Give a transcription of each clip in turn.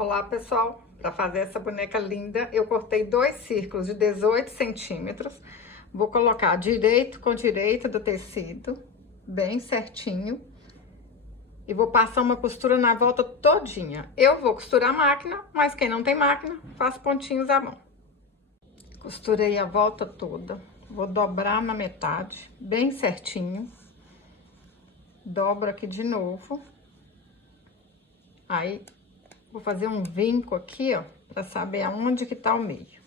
Olá, pessoal! Para fazer essa boneca linda, eu cortei 2 círculos de 18 centímetros. Vou colocar direito com direito do tecido, bem certinho. E vou passar uma costura na volta todinha. Eu vou costurar a máquina, mas quem não tem máquina, faz pontinhos à mão. Costurei a volta toda. Vou dobrar na metade, bem certinho. Dobro aqui de novo. Aí, vou fazer um vinco aqui, ó, pra saber aonde que tá o meio.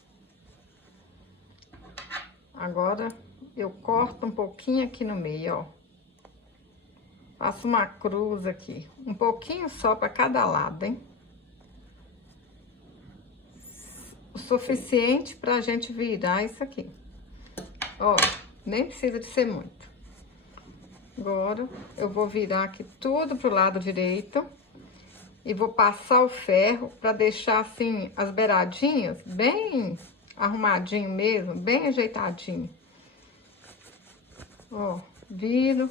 Agora, eu corto um pouquinho aqui no meio, ó. Faço uma cruz aqui, um pouquinho só pra cada lado, hein? O suficiente pra gente virar isso aqui. Ó, nem precisa de ser muito. Agora, eu vou virar aqui tudo pro lado direito. E vou passar o ferro pra deixar assim as beiradinhas bem arrumadinho mesmo, bem ajeitadinho. Ó, viro,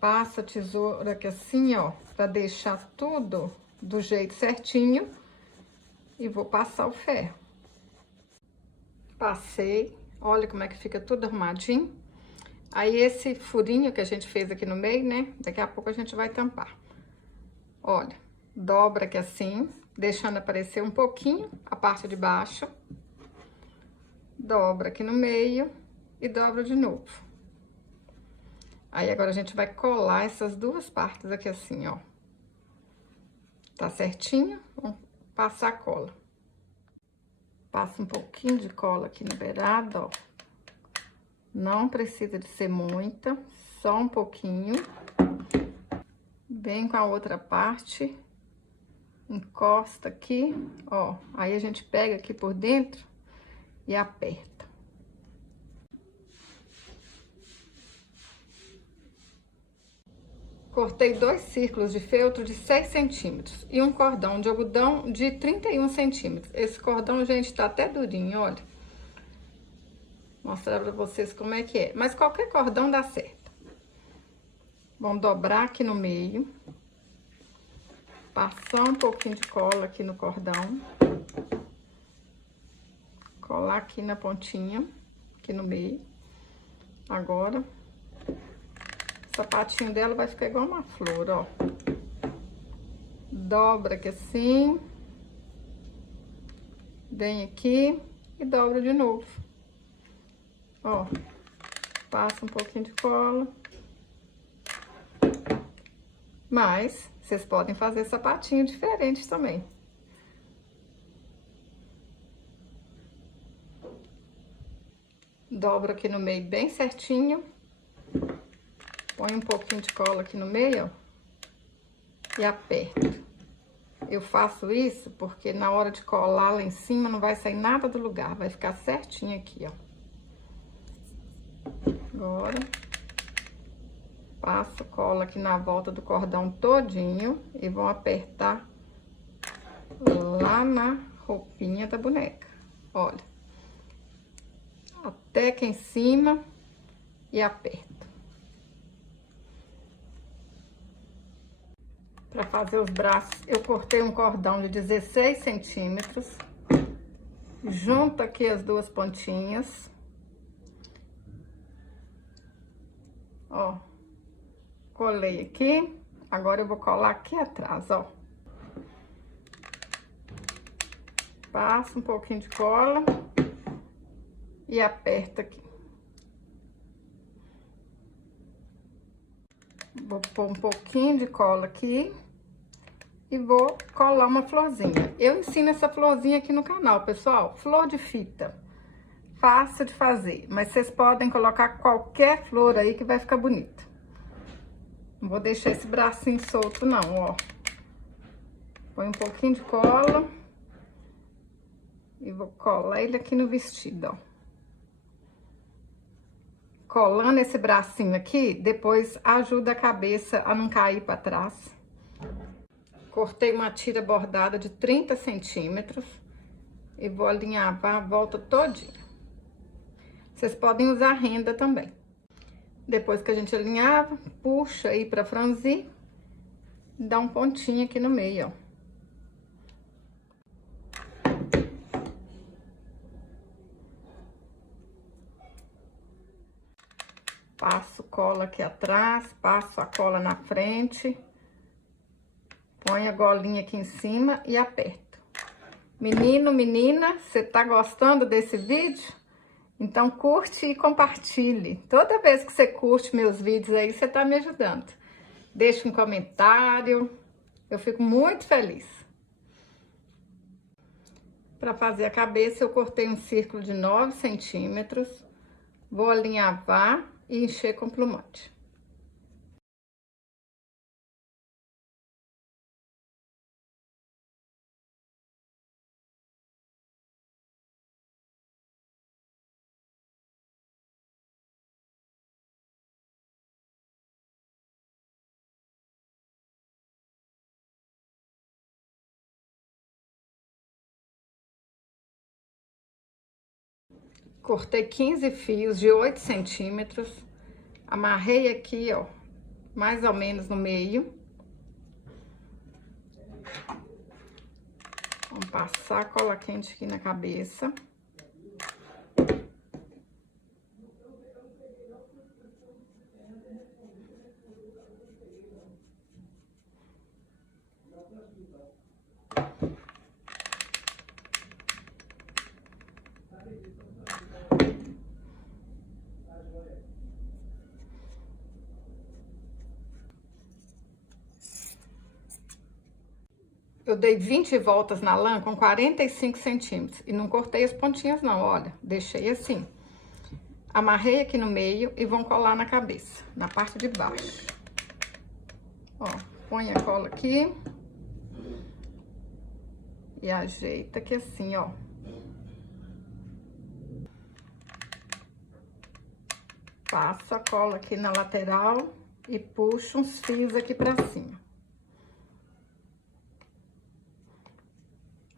passo a tesoura aqui assim, ó, pra deixar tudo do jeito certinho. E vou passar o ferro. Passei, olha como é que fica tudo arrumadinho. Aí esse furinho que a gente fez aqui no meio, né, daqui a pouco a gente vai tampar. Olha, dobra aqui assim, deixando aparecer um pouquinho a parte de baixo. Dobra aqui no meio e dobra de novo. Aí, agora a gente vai colar essas duas partes aqui assim, ó. Tá certinho? Vamos passar a cola. Passa um pouquinho de cola aqui no beirado, ó. Não precisa de ser muita, só um pouquinho. Vem com a outra parte, encosta aqui, ó. Aí a gente pega aqui por dentro e aperta. Cortei 2 círculos de feltro de 6 centímetros e um cordão de algodão de 31 centímetros. Esse cordão, gente, tá até durinho, olha. Vou mostrar pra vocês como é que é. Mas qualquer cordão dá certo. Vamos dobrar aqui no meio. Passar um pouquinho de cola aqui no cordão. Colar aqui na pontinha, aqui no meio. Agora, o sapatinho dela vai ficar igual uma flor, ó. Dobra aqui assim. Vem aqui e dobra de novo. Ó, passa um pouquinho de cola. Mas, vocês podem fazer sapatinho diferente também. Dobro aqui no meio bem certinho. Põe um pouquinho de cola aqui no meio, ó. E aperto. Eu faço isso porque na hora de colar lá em cima não vai sair nada do lugar. Vai ficar certinho aqui, ó. Agora... passo cola aqui na volta do cordão todinho e vou apertar lá na roupinha da boneca. Olha. Até aqui em cima e aperto. Para fazer os braços, eu cortei um cordão de 16 centímetros. Junto aqui as duas pontinhas. Ó. Colei aqui, agora eu vou colar aqui atrás, ó. Passo um pouquinho de cola e aperto aqui. Vou pôr um pouquinho de cola aqui e vou colar uma florzinha. Eu ensino essa florzinha aqui no canal, pessoal, flor de fita. Fácil de fazer, mas vocês podem colocar qualquer flor aí que vai ficar bonita. Não vou deixar esse bracinho solto, não, ó. Põe um pouquinho de cola. E vou colar ele aqui no vestido, ó. Colando esse bracinho aqui, depois ajuda a cabeça a não cair pra trás. Cortei uma tira bordada de 30 centímetros. E vou alinhavar a volta todinha. Vocês podem usar renda também. Depois que a gente alinhava, puxa aí pra franzir, dá um pontinho aqui no meio, ó. Passo cola aqui atrás, passo a cola na frente. Põe a golinha aqui em cima e aperto. Menino, menina, você tá gostando desse vídeo? Então curte e compartilhe. Toda vez que você curte meus vídeos aí, você tá me ajudando. Deixa um comentário, eu fico muito feliz. Para fazer a cabeça, eu cortei um círculo de 9 centímetros. Vou alinhavar e encher com plumante. Cortei 15 fios de 8 centímetros. Amarrei aqui, ó, mais ou menos no meio. Vamos passar cola quente aqui na cabeça. Eu dei 20 voltas na lã com 45 centímetros. E não cortei as pontinhas não, olha. Deixei assim. Amarrei aqui no meio e vão colar na cabeça, na parte de baixo. Ó, põe a cola aqui. E ajeita aqui assim, ó. Passo a cola aqui na lateral e puxo uns fios aqui pra cima.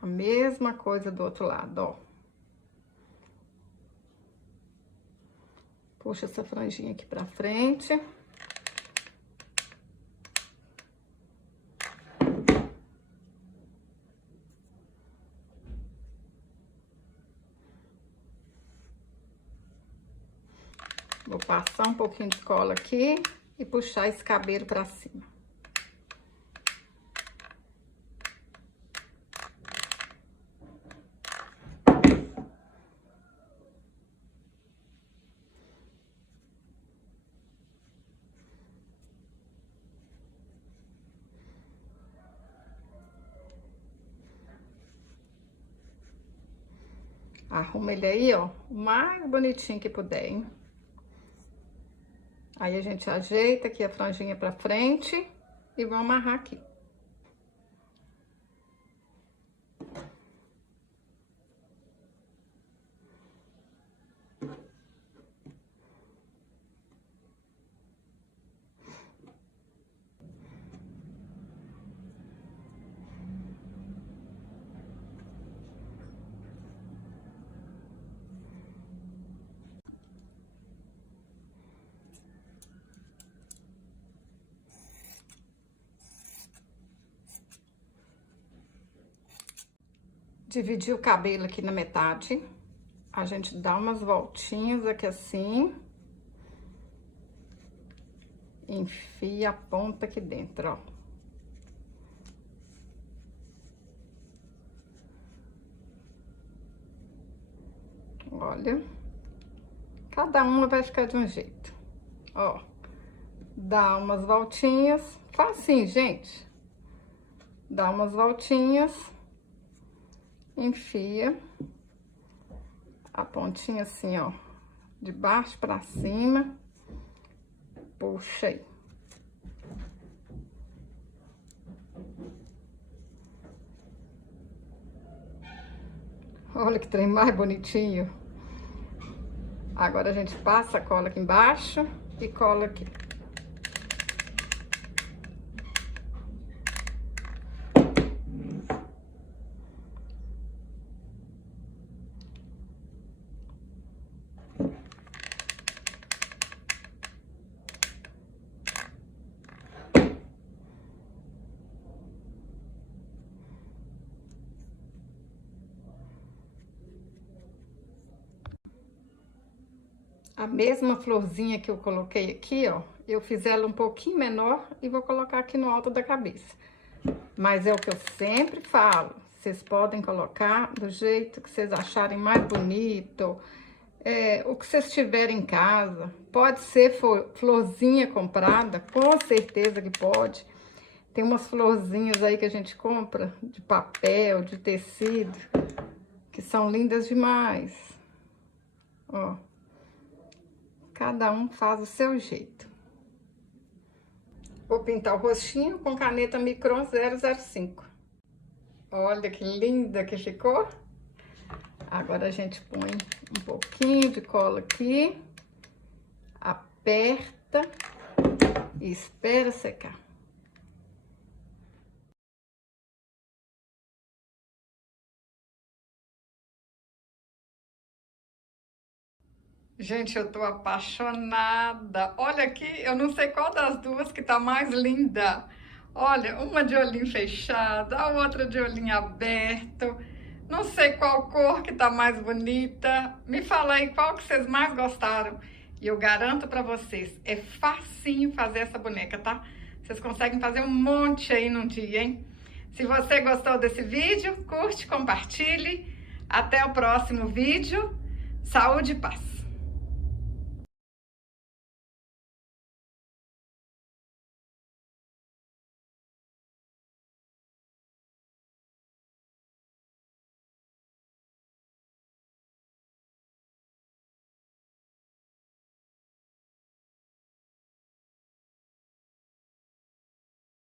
A mesma coisa do outro lado, ó. Puxa essa franjinha aqui pra frente. Vou passar um pouquinho de cola aqui e puxar esse cabelo pra cima. Arruma ele aí, ó, o mais bonitinho que puder, hein? Aí a gente ajeita aqui a franjinha pra frente e vamos amarrar aqui. Dividir o cabelo aqui na metade. A gente dá umas voltinhas aqui assim. Enfia a ponta aqui dentro, ó. Olha. Cada uma vai ficar de um jeito. Ó. Dá umas voltinhas. Faz assim, gente. Dá umas voltinhas. Enfia a pontinha assim, ó, de baixo pra cima, puxa aí. Olha que trem mais bonitinho. Agora a gente passa a cola aqui embaixo e cola aqui. A mesma florzinha que eu coloquei aqui, ó, eu fiz ela um pouquinho menor e vou colocar aqui no alto da cabeça. Mas é o que eu sempre falo, vocês podem colocar do jeito que vocês acharem mais bonito, o que vocês tiverem em casa. Pode ser florzinha comprada, com certeza que pode. Tem umas florzinhas aí que a gente compra de papel, de tecido, que são lindas demais. Ó. Cada um faz o seu jeito. Vou pintar o rostinho com caneta Micron 005. Olha que linda que ficou. Agora a gente põe um pouquinho de cola aqui. Aperta e espera secar. Gente, eu tô apaixonada. Olha aqui, eu não sei qual das duas que tá mais linda. Olha, uma de olhinho fechado, a outra de olhinho aberto. Não sei qual cor que tá mais bonita. Me fala aí qual que vocês mais gostaram. E eu garanto pra vocês, é facinho fazer essa boneca, tá? Vocês conseguem fazer um monte aí num dia, hein? Se você gostou desse vídeo, curte, compartilhe. Até o próximo vídeo. Saúde e paz!